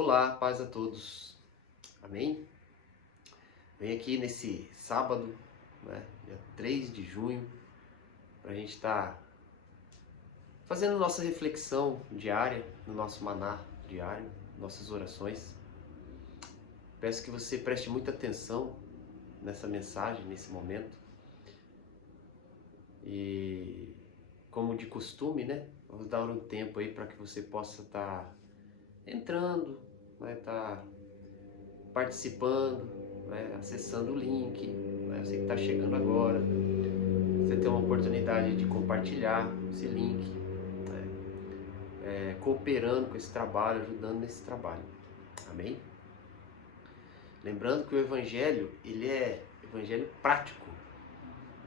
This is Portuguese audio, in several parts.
Olá, paz a todos. Amém? Venho aqui nesse sábado, dia 3 de junho, para a gente estar fazendo nossa reflexão diária, no nosso maná diário, nossas orações. Peço que você preste muita atenção nessa mensagem, nesse momento. E, como de costume, vamos dar um tempo aí para que você possa estar entrando, estar participando, acessando o link. Você que está chegando agora, você tem uma oportunidade de compartilhar esse link, cooperando com esse trabalho, ajudando nesse trabalho. Amém? Lembrando que o Evangelho, ele é Evangelho prático.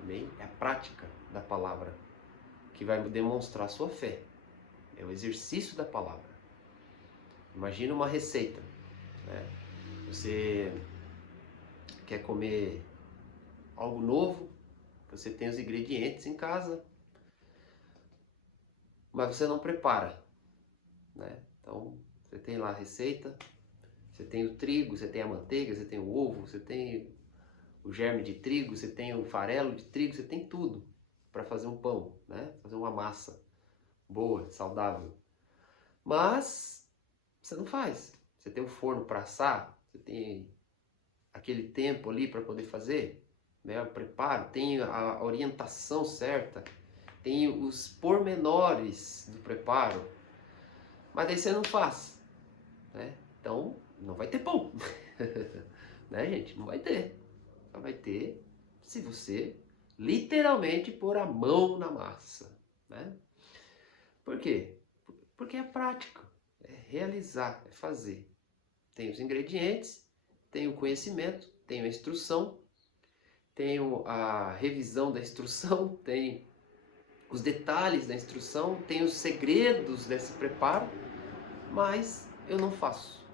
Amém? É a prática da palavra que vai demonstrar a sua fé. É o exercício da palavra. Imagina uma receita. Você quer comer algo novo, você tem os ingredientes em casa, mas você não prepara. Então, você tem lá a receita, você tem o trigo, você tem a manteiga, você tem o ovo, você tem o germe de trigo, você tem o farelo de trigo, você tem tudo para fazer um pão, fazer uma massa boa, saudável. Mas você não faz. Você tem o forno para assar, você tem aquele tempo ali para poder fazer, o preparo, tem a orientação certa, tem os pormenores do preparo, mas daí você não faz, Então não vai ter pão, gente? Não vai ter. Só vai ter se você literalmente pôr a mão na massa, Por quê? Porque é prática, é realizar, é fazer. Tem os ingredientes, tem o conhecimento, tem a instrução, tem a revisão da instrução, tem os detalhes da instrução, tem os segredos desse preparo, mas eu não faço.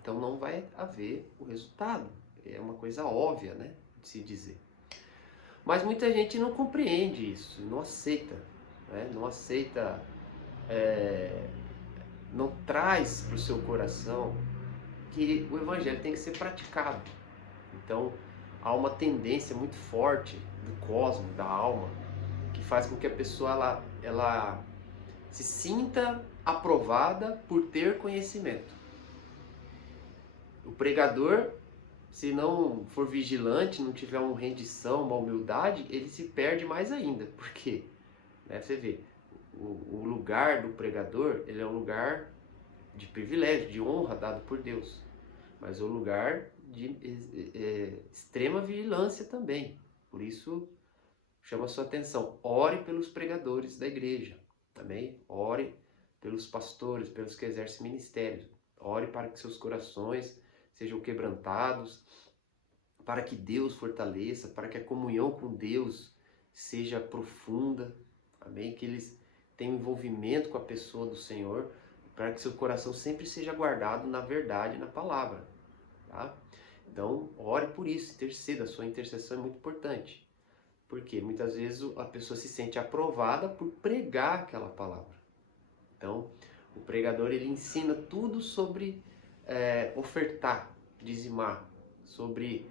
Então não vai haver o resultado. É uma coisa óbvia, de se dizer. Mas muita gente não compreende isso, não aceita, não aceita, não traz para o seu coração que o Evangelho tem que ser praticado. Então há uma tendência muito forte do cosmos, da alma, que faz com que a pessoa ela se sinta aprovada por ter conhecimento. O pregador, se não for vigilante, não tiver uma rendição, uma humildade, ele se perde mais ainda. Por quê? Você vê, o lugar do pregador, ele é um lugar de privilégio, de honra dado por Deus. Mas é um lugar de extrema vigilância também. Por isso, chama a sua atenção. Ore pelos pregadores da igreja. Também ore pelos pastores, pelos que exercem ministérios. Ore para que seus corações sejam quebrantados, para que Deus fortaleça, para que a comunhão com Deus seja profunda, amém? Que eles tenham envolvimento com a pessoa do Senhor, para que seu coração sempre seja guardado na verdade, na palavra, tá? Então, ore por isso, interceda, a sua intercessão é muito importante, porque muitas vezes a pessoa se sente aprovada por pregar aquela palavra. Então, o pregador, ele ensina tudo sobre ofertar, dizimar, sobre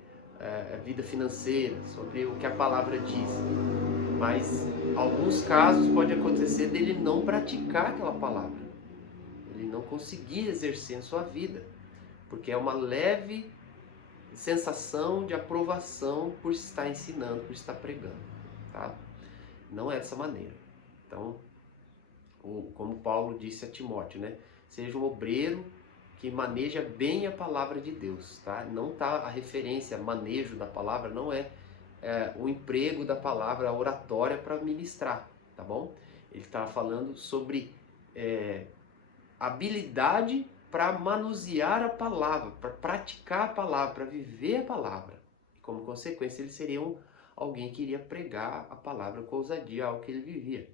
a vida financeira, sobre o que a palavra diz. Mas, em alguns casos, pode acontecer dele não praticar aquela palavra. Ele não conseguir exercer em sua vida. Porque é uma leve sensação de aprovação por estar ensinando, por estar pregando. Tá? Não é dessa maneira. Então, como Paulo disse a Timóteo, seja um obreiro que maneja bem a palavra de Deus, tá? Não tá a referência, manejo da palavra, não é o emprego da palavra, a oratória para ministrar, tá bom? Ele está falando sobre habilidade para manusear a palavra, para praticar a palavra, para viver a palavra. E como consequência, ele seria alguém que iria pregar a palavra com ousadia, algo que ele vivia.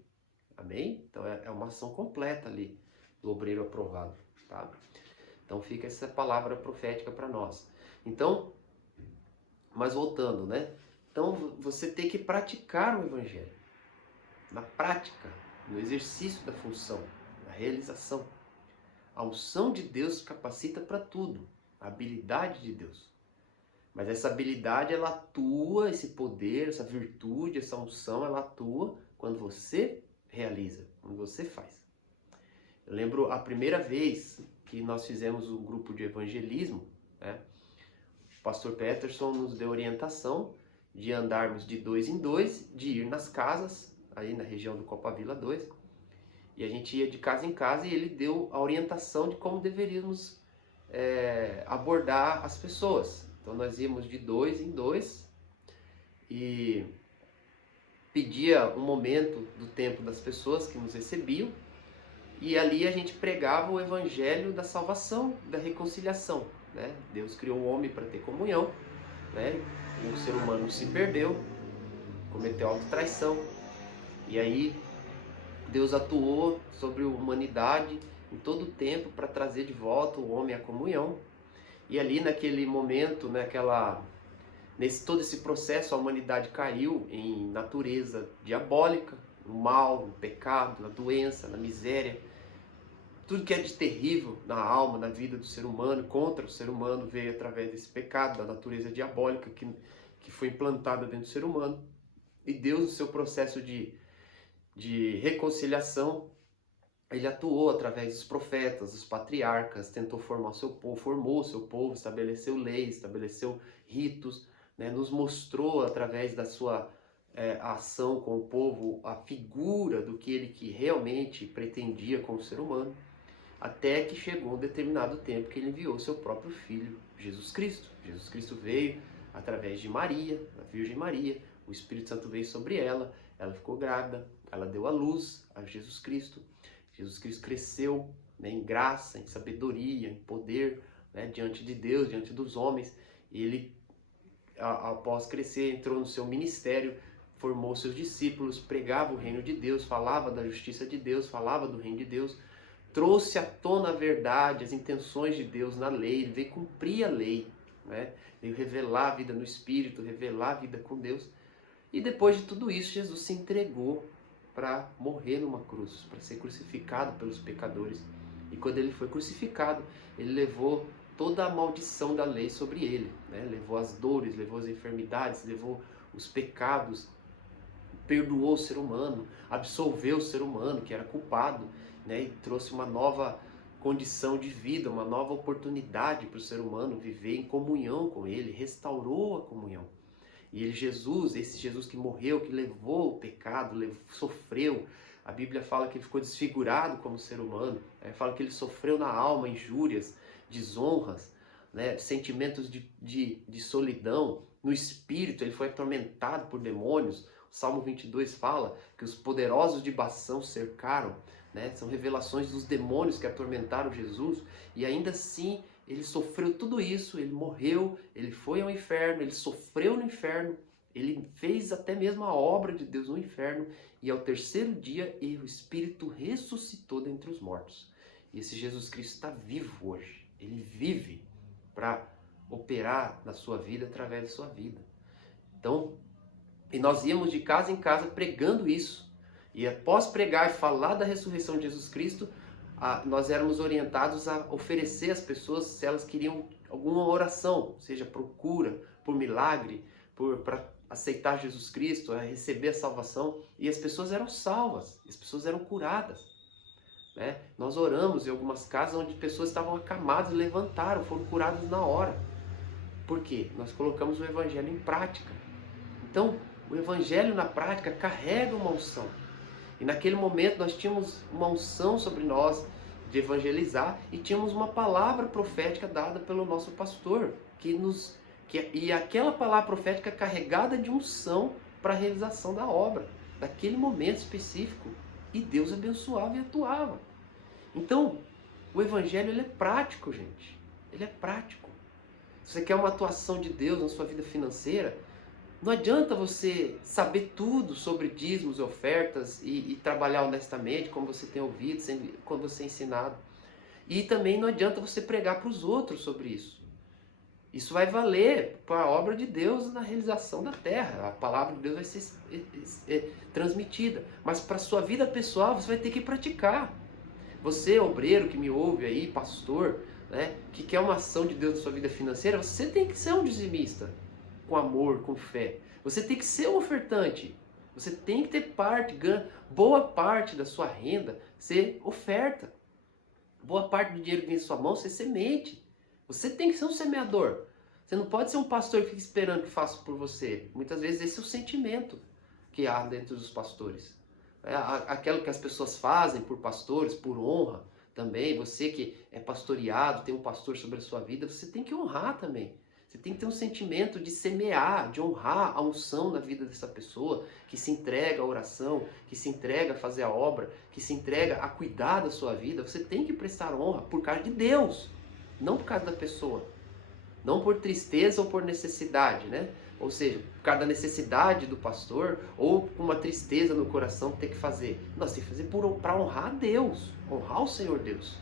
Amém? Então é uma ação completa ali do obreiro aprovado, tá? Então fica essa palavra profética para nós. Então, mas voltando, Então você tem que praticar o Evangelho. Na prática, no exercício da função, na realização. A unção de Deus capacita para tudo, a habilidade de Deus. Mas essa habilidade, ela atua, esse poder, essa virtude, essa unção, ela atua quando você realiza, quando você faz. Eu lembro a primeira vez que nós fizemos um grupo de evangelismo, né? O pastor Peterson nos deu orientação de andarmos de 2 em 2, de ir nas casas, aí na região do Copa Vila 2, e a gente ia de casa em casa e ele deu a orientação de como deveríamos abordar as pessoas. Então nós íamos de 2 em 2 e pedia um momento do tempo das pessoas que nos recebiam, e ali a gente pregava o evangelho da salvação, da reconciliação, né? Deus criou o homem para ter comunhão, né? O ser humano se perdeu, cometeu autotraição, e aí Deus atuou sobre a humanidade em todo o tempo para trazer de volta o homem à comunhão. E ali naquele momento, nesse todo esse processo, a humanidade caiu em natureza diabólica, no mal, no pecado, na doença, na miséria. Tudo que é de terrível na alma, na vida do ser humano, contra o ser humano, veio através desse pecado, da natureza diabólica que foi implantada dentro do ser humano. E Deus, no seu processo de reconciliação, ele atuou através dos profetas, dos patriarcas, tentou formar o seu povo, formou o seu povo, estabeleceu leis, estabeleceu ritos, né? Nos mostrou através da sua ação com o povo a figura do que ele realmente pretendia com o ser humano, até que chegou um determinado tempo que ele enviou seu próprio filho, Jesus Cristo. Jesus Cristo veio através de Maria, a Virgem Maria, o Espírito Santo veio sobre ela, ela ficou grávida, ela deu à luz a Jesus Cristo. Jesus Cristo cresceu, né, em graça, em sabedoria, em poder, né, diante de Deus, diante dos homens. E ele, após crescer, entrou no seu ministério, formou seus discípulos, pregava o reino de Deus, falava da justiça de Deus, falava do reino de Deus, trouxe à tona a verdade, as intenções de Deus na lei, ele veio cumprir a lei, né? Veio revelar a vida no Espírito, revelar a vida com Deus. E depois de tudo isso, Jesus se entregou para morrer numa cruz, para ser crucificado pelos pecadores. E quando ele foi crucificado, ele levou toda a maldição da lei sobre ele, né? Levou as dores, levou as enfermidades, levou os pecados, perdoou o ser humano, absolveu o ser humano que era culpado, né? E trouxe uma nova condição de vida, uma nova oportunidade para o ser humano viver em comunhão com ele, restaurou a comunhão. E ele, Jesus, esse Jesus que morreu, que levou o pecado, sofreu. A Bíblia fala que ele ficou desfigurado como ser humano. Fala que ele sofreu na alma injúrias, desonras, né? Sentimentos de solidão. No espírito, ele foi atormentado por demônios. O Salmo 22 fala que os poderosos de Bação cercaram, né? São revelações dos demônios que atormentaram Jesus. E ainda assim, ele sofreu tudo isso, ele morreu, ele foi ao inferno, ele sofreu no inferno, ele fez até mesmo a obra de Deus no inferno, e ao terceiro dia o Espírito ressuscitou dentre os mortos. E esse Jesus Cristo está vivo hoje, ele vive para operar na sua vida através da sua vida. Então, e nós íamos de casa em casa pregando isso, e após pregar e falar da ressurreição de Jesus Cristo, nós éramos orientados a oferecer às pessoas, se elas queriam alguma oração, seja por cura, por milagre, para aceitar Jesus Cristo, a receber a salvação, e as pessoas eram salvas, as pessoas eram curadas, né? Nós oramos em algumas casas onde pessoas estavam acamadas, levantaram, foram curadas na hora. Por quê? Nós colocamos o Evangelho em prática. Então, o Evangelho na prática carrega uma unção. E naquele momento nós tínhamos uma unção sobre nós de evangelizar e tínhamos uma palavra profética dada pelo nosso pastor, e aquela palavra profética carregada de unção para a realização da obra, daquele momento específico. E Deus abençoava e atuava. Então, o Evangelho ele é prático, gente. Ele é prático. Se você quer uma atuação de Deus na sua vida financeira, não adianta você saber tudo sobre dízimos e ofertas e trabalhar honestamente, como você tem ouvido, como você é ensinado. E também não adianta você pregar para os outros sobre isso. Isso vai valer para a obra de Deus na realização da terra. A palavra de Deus vai ser transmitida. Mas para a sua vida pessoal, você vai ter que praticar. Você, obreiro que me ouve aí, pastor, né, que quer uma ação de Deus na sua vida financeira, você tem que ser um dizimista, com amor, com fé. Você tem que ser um ofertante. Você tem que ter parte, boa parte da sua renda ser oferta. Boa parte do dinheiro que vem em sua mão ser semente. Você tem que ser um semeador. Você não pode ser um pastor que fica esperando que faça por você. Muitas vezes esse é o sentimento que há dentro dos pastores. Aquilo que as pessoas fazem por pastores, por honra também. Você que é pastoreado, tem um pastor sobre a sua vida, você tem que honrar também. Você tem que ter um sentimento de semear, de honrar a unção na vida dessa pessoa, que se entrega à oração, que se entrega a fazer a obra, que se entrega a cuidar da sua vida. Você tem que prestar honra por causa de Deus, não por causa da pessoa. Não por tristeza ou por necessidade, né? Ou seja, por causa da necessidade do pastor ou com uma tristeza no coração que tem que fazer. Não, você tem que fazer para honrar a Deus, honrar o Senhor Deus.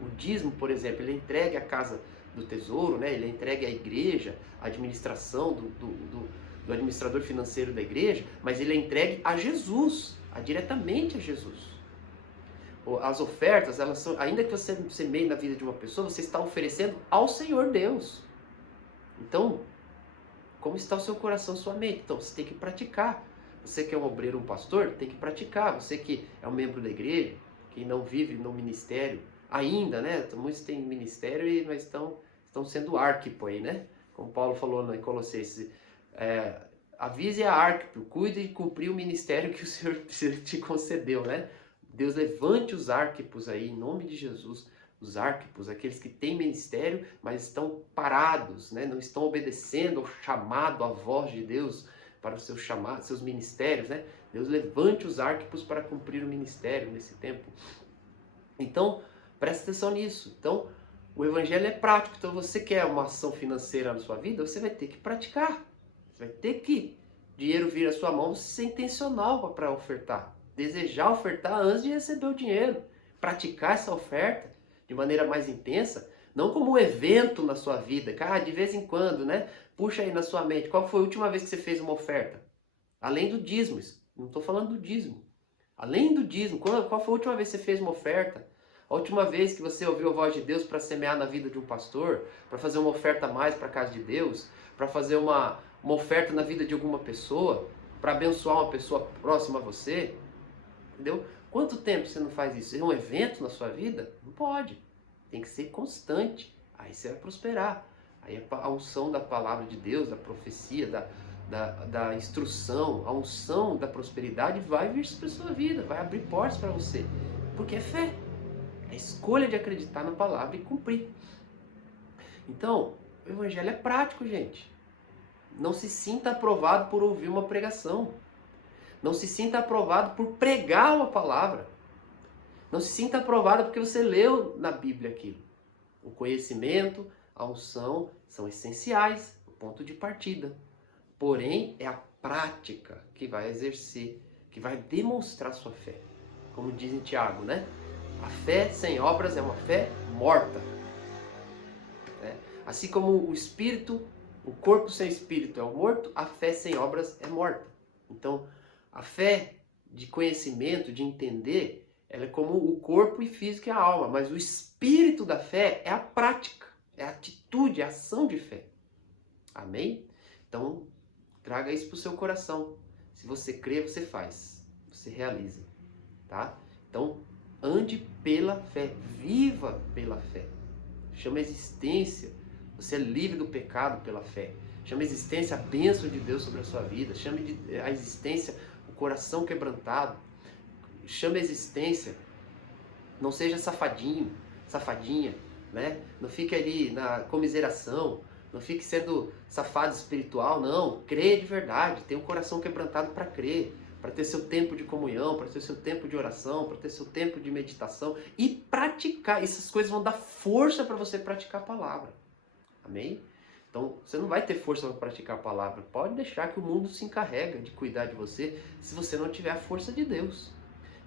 O dízimo, por exemplo, ele é entregue à casa do tesouro, né? Ele é entregue à igreja, à administração do administrador financeiro da igreja, mas ele é entregue a Jesus, diretamente a Jesus. As ofertas, elas são, ainda que você semeie na vida de uma pessoa, você está oferecendo ao Senhor Deus. Então, como está o seu coração, sua mente? Então, você tem que praticar. Você que é um obreiro, um pastor, tem que praticar. Você que é um membro da igreja, que não vive no ministério ainda, né? Muitos têm ministério, mas estão sendo árquipo aí, né? Como Paulo falou em Colossenses, avise a árquipo, cuide de cumprir o ministério que o Senhor te concedeu, né? Deus levante os árquipos aí, em nome de Jesus. Os árquipos, aqueles que têm ministério, mas estão parados, né? Não estão obedecendo ao chamado, à voz de Deus para os seus chamados, seus ministérios, né? Deus levante os árquipos para cumprir o ministério nesse tempo. Então, preste atenção nisso. Então, o evangelho é prático. Então, você quer uma ação financeira na sua vida, você vai ter que praticar. Você vai ter que dinheiro vir à sua mão, ser intencional para ofertar. Desejar ofertar antes de receber o dinheiro. Praticar essa oferta de maneira mais intensa, não como um evento na sua vida. De vez em quando, né? Puxa aí na sua mente, qual foi a última vez que você fez uma oferta? Além do dízimo, não estou falando do dízimo. Além do dízimo, qual foi a última vez que você fez uma oferta? A última vez que você ouviu a voz de Deus para semear na vida de um pastor, para fazer uma oferta a mais para a casa de Deus, para fazer uma oferta na vida de alguma pessoa, para abençoar uma pessoa próxima a você? Entendeu? Quanto tempo você não faz isso? É um evento na sua vida? Não pode. Tem que ser constante. Aí você vai prosperar. Aí a unção da palavra de Deus, da profecia, da instrução, a unção da prosperidade vai vir para a sua vida, vai abrir portas para você. Porque é fé. É a escolha de acreditar na palavra e cumprir. Então, o evangelho é prático, gente. Não se sinta aprovado por ouvir uma pregação. Não se sinta aprovado por pregar uma palavra. Não se sinta aprovado porque você leu na Bíblia aquilo. O conhecimento, a unção são essenciais, o ponto de partida. Porém, é a prática que vai exercer, que vai demonstrar sua fé. Como diz em Tiago, né? A fé sem obras é uma fé morta. Assim como o espírito, o corpo sem espírito é o morto, a fé sem obras é morta. Então, a fé de conhecimento, de entender, ela é como o corpo e físico e a alma, mas o espírito da fé é a prática, é a atitude, a ação de fé. Amém? Então, traga isso para o seu coração. Se você crê, você faz, você realiza, tá? Então, ande pela fé, viva pela fé. Chama a existência, você é livre do pecado pela fé. Chama a existência a bênção de Deus sobre a sua vida. Chame a existência o coração quebrantado. Chame a existência, não seja safadinho, safadinha, né? Não fique ali na comiseração, não fique sendo safado espiritual, não. Crê de verdade, tenha um coração quebrantado para crer, para ter seu tempo de comunhão, para ter seu tempo de oração, para ter seu tempo de meditação e praticar. Essas coisas vão dar força para você praticar a palavra. Amém? Então, você não vai ter força para praticar a palavra. Pode deixar que o mundo se encarrega de cuidar de você se você não tiver a força de Deus.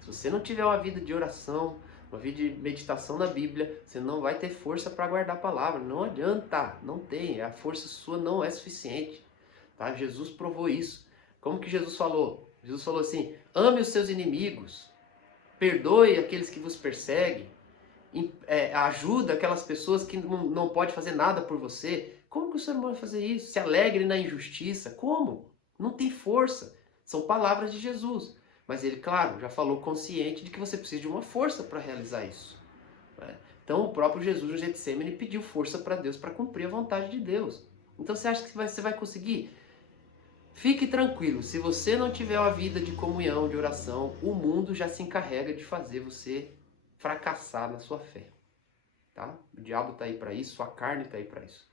Se você não tiver uma vida de oração, uma vida de meditação na Bíblia, você não vai ter força para guardar a palavra. Não adianta, não tem. A força sua não é suficiente. Tá? Jesus provou isso. Como que Jesus falou? Jesus falou assim, ame os seus inimigos. perdoe aqueles que vos perseguem, ajuda aquelas pessoas que não podem fazer nada por você. Como que o Senhor pode fazer isso? Se alegre na injustiça? Como? Não tem força. São palavras de Jesus. Mas ele, claro, já falou consciente de que você precisa de uma força para realizar isso. Então o próprio Jesus no Getsemane pediu força para Deus para cumprir a vontade de Deus. Então você acha que você vai conseguir? Fique tranquilo, se você não tiver uma vida de comunhão, de oração, o mundo já se encarrega de fazer você fracassar na sua fé. Tá? O diabo está aí para isso, sua carne está aí para isso.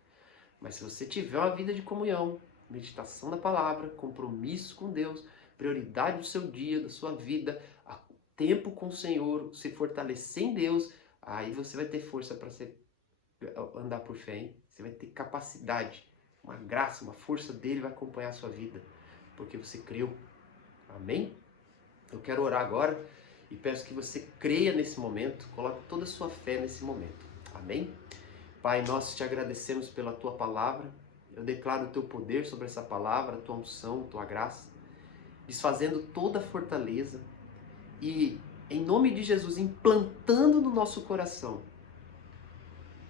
Mas se você tiver uma vida de comunhão, meditação da palavra, compromisso com Deus, prioridade do seu dia, da sua vida, tempo com o Senhor, se fortalecer em Deus, aí você vai ter força para andar por fé, hein? Você vai ter capacidade, uma graça, uma força dele vai acompanhar a sua vida, porque você creu. Amém? Eu quero orar agora e peço que você creia nesse momento, coloque toda a sua fé nesse momento. Amém? Pai, nós te agradecemos pela tua palavra. Eu declaro o teu poder sobre essa palavra, a tua unção, a tua graça, desfazendo toda a fortaleza e, em nome de Jesus, implantando no nosso coração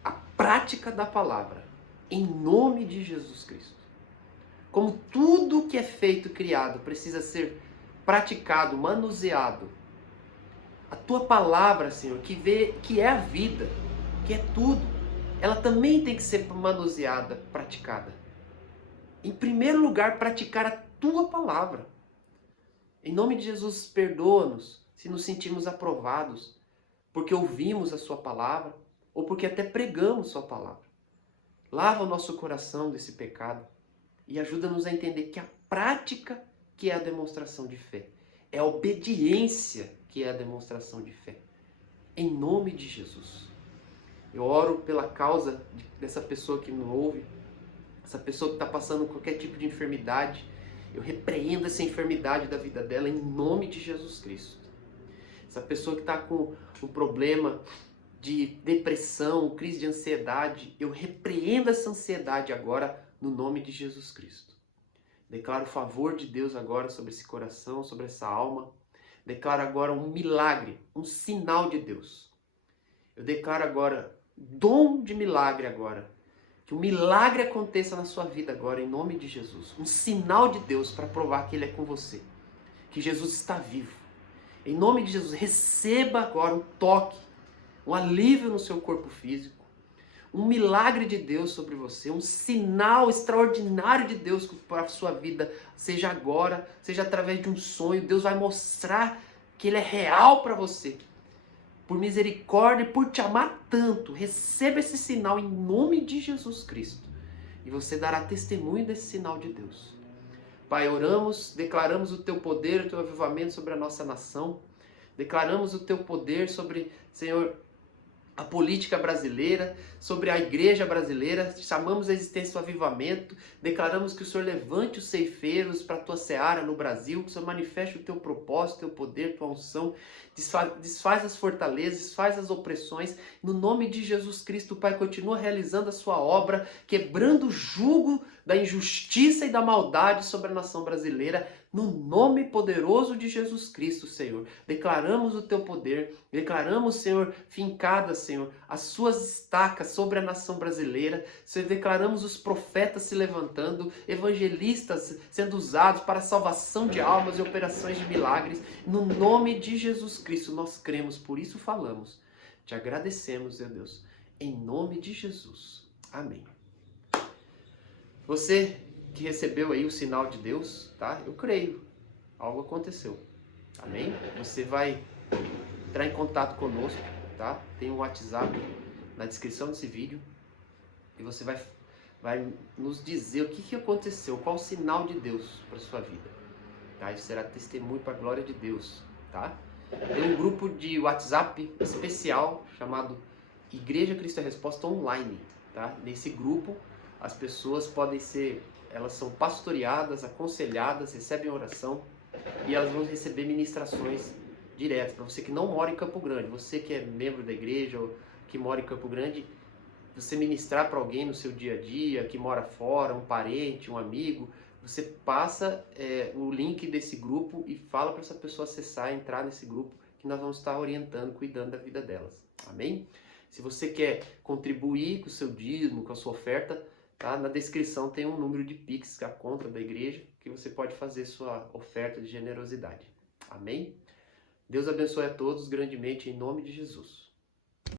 a prática da palavra, em nome de Jesus Cristo. Como tudo que é feito, criado, precisa ser praticado, manuseado, a tua palavra, Senhor, que é a vida, que é tudo, ela também tem que ser manuseada, praticada. Em primeiro lugar, praticar a tua palavra. Em nome de Jesus, perdoa-nos se nos sentirmos aprovados, porque ouvimos a sua palavra, ou porque até pregamos sua palavra. Lava o nosso coração desse pecado e ajuda-nos a entender que a prática que é a demonstração de fé, é a obediência que é a demonstração de fé. Em nome de Jesus. Eu oro pela causa dessa pessoa que me ouve, essa pessoa que está passando qualquer tipo de enfermidade. Eu repreendo essa enfermidade da vida dela em nome de Jesus Cristo. Essa pessoa que está com um problema de depressão, crise de ansiedade, eu repreendo essa ansiedade agora no nome de Jesus Cristo. Declaro o favor de Deus agora sobre esse coração, sobre essa alma. Declaro agora um milagre, um sinal de Deus. Eu declaro agora dom de milagre agora. Que o milagre aconteça na sua vida agora, em nome de Jesus. Um sinal de Deus para provar que Ele é com você. Que Jesus está vivo. Em nome de Jesus, receba agora um toque, um alívio no seu corpo físico. Um milagre de Deus sobre você, um sinal extraordinário de Deus para a sua vida, seja agora, seja através de um sonho. Deus vai mostrar que Ele é real para você. Por misericórdia e por te amar tanto, receba esse sinal em nome de Jesus Cristo. E você dará testemunho desse sinal de Deus. Pai, oramos, declaramos o teu poder, o teu avivamento sobre a nossa nação. Declaramos o teu poder sobre, Senhor, a política brasileira, sobre a igreja brasileira. Chamamos a existência do avivamento. Declaramos que o Senhor levante os ceifeiros para a tua seara no Brasil. Que o Senhor manifeste o teu propósito, o teu poder, a tua unção. Desfaz as fortalezas, desfaz as opressões. No nome de Jesus Cristo, Pai, continua realizando a sua obra, quebrando o jugo da injustiça e da maldade sobre a nação brasileira. No nome poderoso de Jesus Cristo, Senhor, declaramos o teu poder, declaramos, Senhor, fincadas, Senhor, as suas estacas sobre a nação brasileira, Senhor, declaramos os profetas se levantando, evangelistas sendo usados para a salvação de almas e operações de milagres. No nome de Jesus Cristo, nós cremos, por isso falamos. Te agradecemos, meu Deus, em nome de Jesus. Amém. Você que recebeu aí o sinal de Deus, tá? Eu creio. Algo aconteceu. Amém? Você vai entrar em contato conosco, tá? Tem um WhatsApp na descrição desse vídeo e você vai nos dizer o que aconteceu, qual o sinal de Deus para sua vida. Tá? Isso será testemunho para a glória de Deus, tá? Tem um grupo de WhatsApp especial chamado Igreja Cristo é Resposta Online, tá? Nesse grupo as pessoas elas são pastoreadas, aconselhadas, recebem oração e elas vão receber ministrações diretas. Para você que não mora em Campo Grande, você que é membro da igreja ou que mora em Campo Grande, você ministrar para alguém no seu dia a dia, que mora fora, um parente, um amigo, você passa o link desse grupo e fala para essa pessoa acessar, entrar nesse grupo, que nós vamos estar orientando, cuidando da vida delas. Amém? Se você quer contribuir com o seu dízimo, com a sua oferta, tá? Na descrição tem um número de Pix, que é a conta da igreja, que você pode fazer sua oferta de generosidade. Amém? Deus abençoe a todos grandemente em nome de Jesus.